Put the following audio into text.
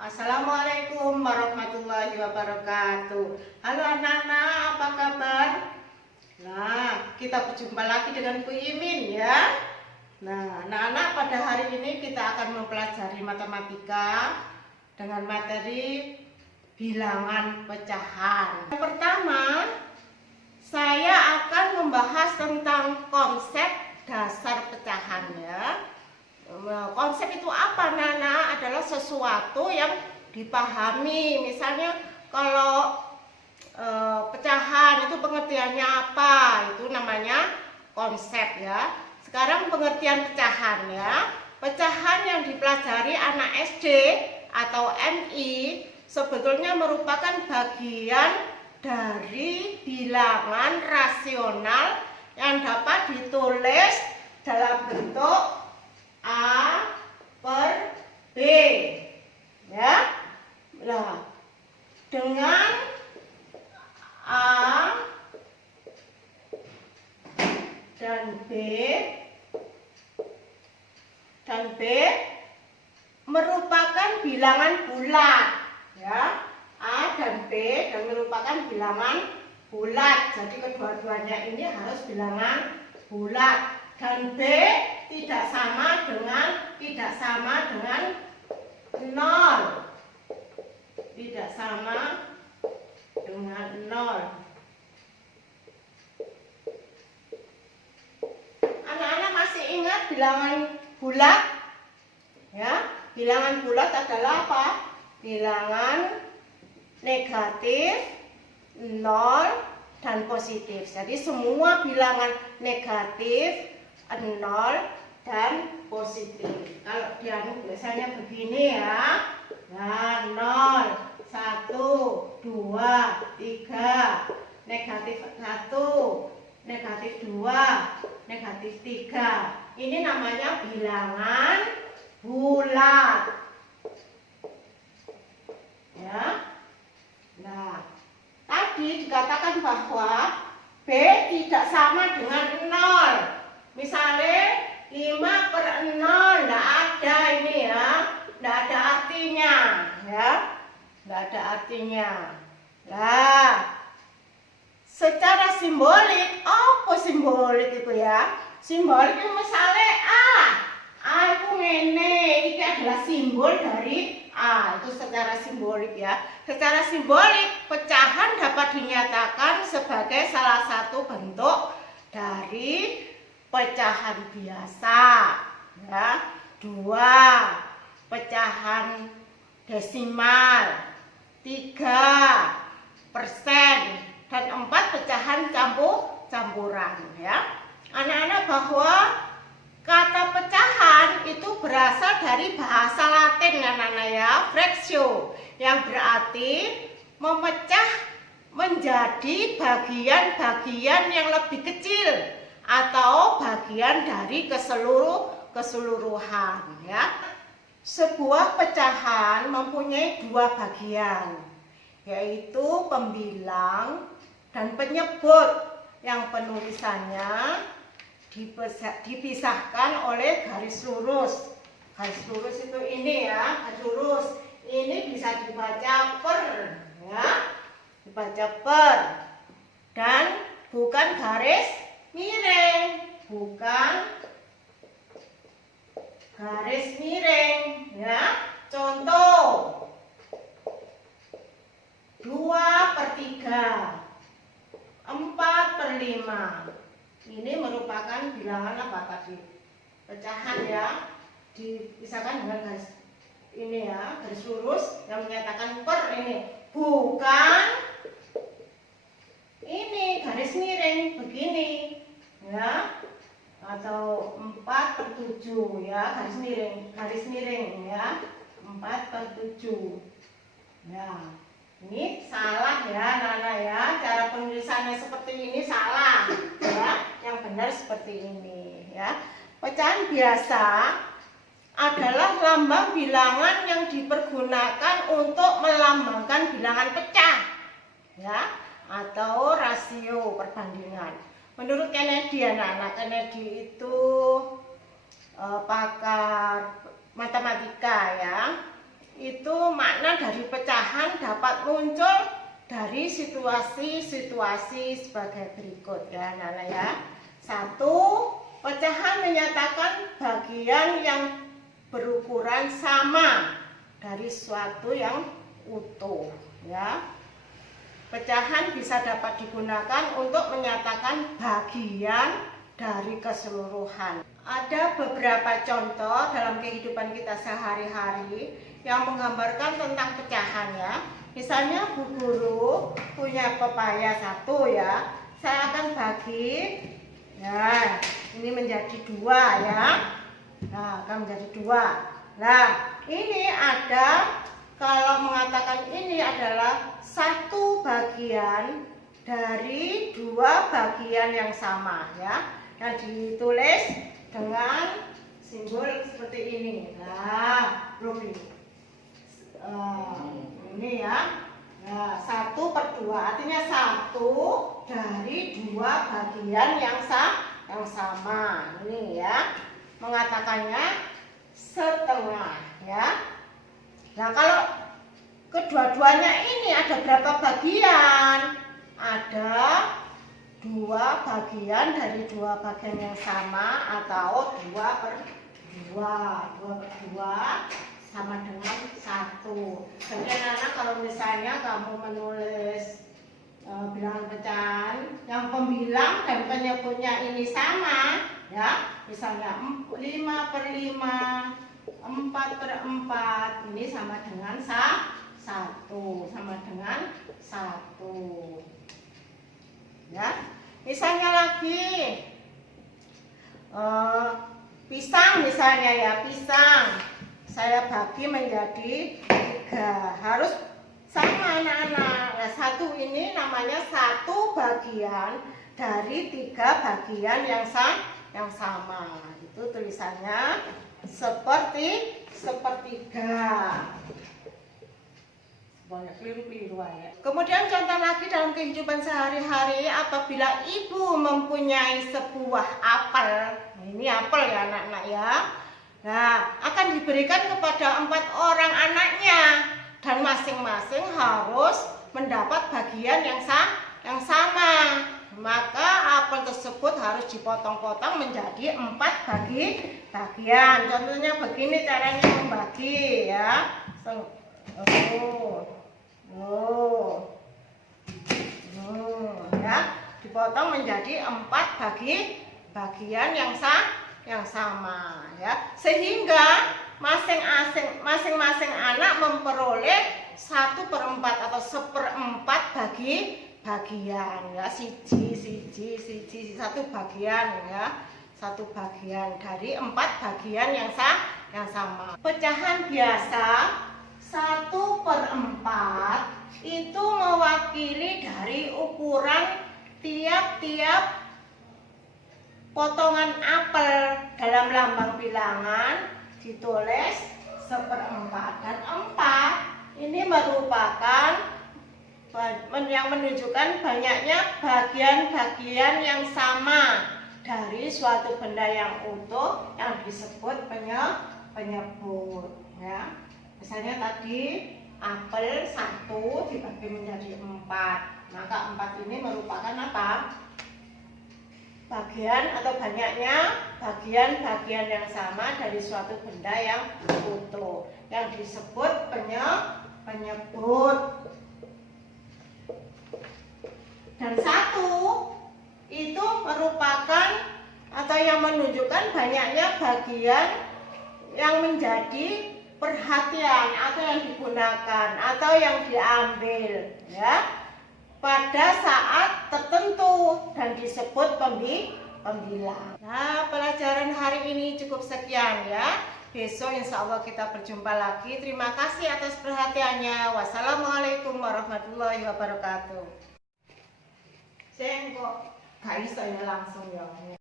Assalamualaikum warahmatullahi wabarakatuh. Halo anak-anak, apa kabar? Nah, kita berjumpa lagi dengan Bu Imin ya. Nah, anak-anak, pada hari ini kita akan mempelajari matematika dengan materi bilangan pecahan. Yang pertama, saya akan membahas tentang konsep dasar pecahan ya. Konsep itu apa, Nana? Adalah sesuatu yang dipahami. Misalnya kalau pecahan itu pengertiannya apa, itu namanya konsep ya. Sekarang pengertian pecahan ya. Pecahan yang dipelajari anak SD atau MI sebetulnya merupakan bagian dari bilangan rasional yang dapat ditulis dalam bentuk A per B ya. Nah, dengan A dan B merupakan bilangan bulat ya. A dan B dan merupakan bilangan bulat. Jadi kedua-duanya ini harus bilangan bulat. Dan B tidak sama dengan 0. Tidak sama dengan 0. Anak-anak masih ingat bilangan bulat? Ya, bilangan bulat adalah apa? Bilangan negatif, 0, dan positif. Jadi semua bilangan negatif, 0 dan positif. Kalau dia biasanya begini ya. Nah, 0, 1, 2, 3, negatif 1, negatif 2, negatif 3. Ini namanya bilangan bulat. Ya. Nah, tadi dikatakan bahwa B tidak sama dengan 0. Misalnya 5 per 0 tidak ada ini ya, tidak ada artinya ya, tidak ada artinya. Nah, secara simbolik, apa simbolik itu ya? Simbolik itu misalnya A itu ngene, ini adalah simbol dari A, itu secara simbolik ya. Secara simbolik, pecahan dapat dinyatakan sebagai salah satu bentuk dari pecahan biasa ya. 2 pecahan desimal, 3% dan 4 pecahan campuran ya. Anak-anak, bahwa kata pecahan itu berasal dari bahasa Latin ya anak-anak ya, fractio, yang berarti memecah menjadi bagian-bagian yang lebih kecil atau bagian dari keseluruhan ya. Sebuah pecahan mempunyai 2 bagian, yaitu pembilang dan penyebut, yang penulisannya dipisahkan oleh garis lurus. Garis lurus itu ini ya, garis lurus. Ini bisa dibaca per ya, dibaca per, dan bukan garis miring, bukan garis miring ya. Contoh 2/3, 4/5. Ini merupakan bilangan apa tadi? Pecahan ya. Dipisahkan dengan garis ini ya, garis lurus yang menyatakan per ini, bukan ini garis miring begini ya, atau 4/7 ya, garis miring ya, 4/7 ya. Ini salah ya Nana ya, cara penulisannya seperti ini salah ya, yang benar seperti ini ya. Pecahan biasa adalah lambang bilangan yang dipergunakan untuk melambangkan bilangan pecah ya, atau rasio perbandingan. Menurut Kennedy, anak-anak, Kennedy itu pakar matematika ya, itu makna dari pecahan dapat muncul dari situasi-situasi sebagai berikut ya Nana ya. 1. Pecahan menyatakan bagian yang berukuran sama dari suatu yang utuh ya. Pecahan bisa dapat digunakan untuk menyatakan bagian dari keseluruhan. Ada beberapa contoh dalam kehidupan kita sehari-hari yang menggambarkan tentang pecahan ya. Misalnya Bu Guru punya pepaya 1 ya. Saya akan bagi ya, ini menjadi 2 ya. Nah, akan menjadi 2. Nah, ini ada, kalau mengatakan ini adalah 1 bagian dari 2 bagian yang sama ya, yang ditulis dengan simbol seperti ini. Nah, ini ya. Nah, 1/2 artinya 1 dari 2 bagian yang sama. Ini ya, mengatakannya setengah ya. Nah, kalau kedua-duanya ini ada berapa bagian? Ada 2 bagian dari 2 bagian yang sama, atau 2/2 sama dengan 1. Jadi anak, kalau misalnya kamu menulis bilangan pecahan yang pembilang dan penyebutnya ini sama ya, misalnya 5/5, 4/4, ini sama dengan 1, sama dengan 1 ya. Misalnya lagi pisang misalnya ya, pisang saya bagi menjadi 3, harus sama anak-anak. Nah, 1 ini namanya 1 bagian dari 3 bagian yang sama. Itu tulisannya sepertiga. Banyak keliru-keliru ya. Kemudian contoh lagi dalam kehidupan sehari-hari, apabila ibu mempunyai sebuah apel, ini apel ya anak-anak ya. Nah, akan diberikan kepada 4 orang anaknya, dan masing-masing harus mendapat bagian yang sama. Maka apel tersebut harus dipotong-potong menjadi 4 bagian. Contohnya begini caranya membagi ya. Ya, dipotong menjadi 4 bagian yang sama ya, sehingga masing-masing anak memperoleh 1/4 atau 1/4 bagian ya, siji 1 bagian ya, 1 bagian dari 4 bagian yang sama. Pecahan biasa 1/4 itu mewakili dari ukuran tiap-tiap potongan apel. Dalam lambang bilangan ditulis 1/4, dan 4 ini merupakan yang menunjukkan banyaknya bagian-bagian yang sama dari suatu benda yang utuh yang disebut penyebut ya. Misalnya tadi apel 1 dibagi menjadi 4, maka 4 ini merupakan apa? Bagian atau banyaknya bagian-bagian yang sama dari suatu benda yang utuh yang disebut penyebut. Dan 1 itu merupakan atau yang menunjukkan banyaknya bagian yang menjadi perhatian atau yang digunakan atau yang diambil ya pada saat tertentu dan disebut pembilang. Nah, pelajaran hari ini cukup sekian ya. Besok insya Allah kita berjumpa lagi. Terima kasih atas perhatiannya. Wassalamualaikum warahmatullahi wabarakatuh. Saya kok gak bisa ya langsung ya.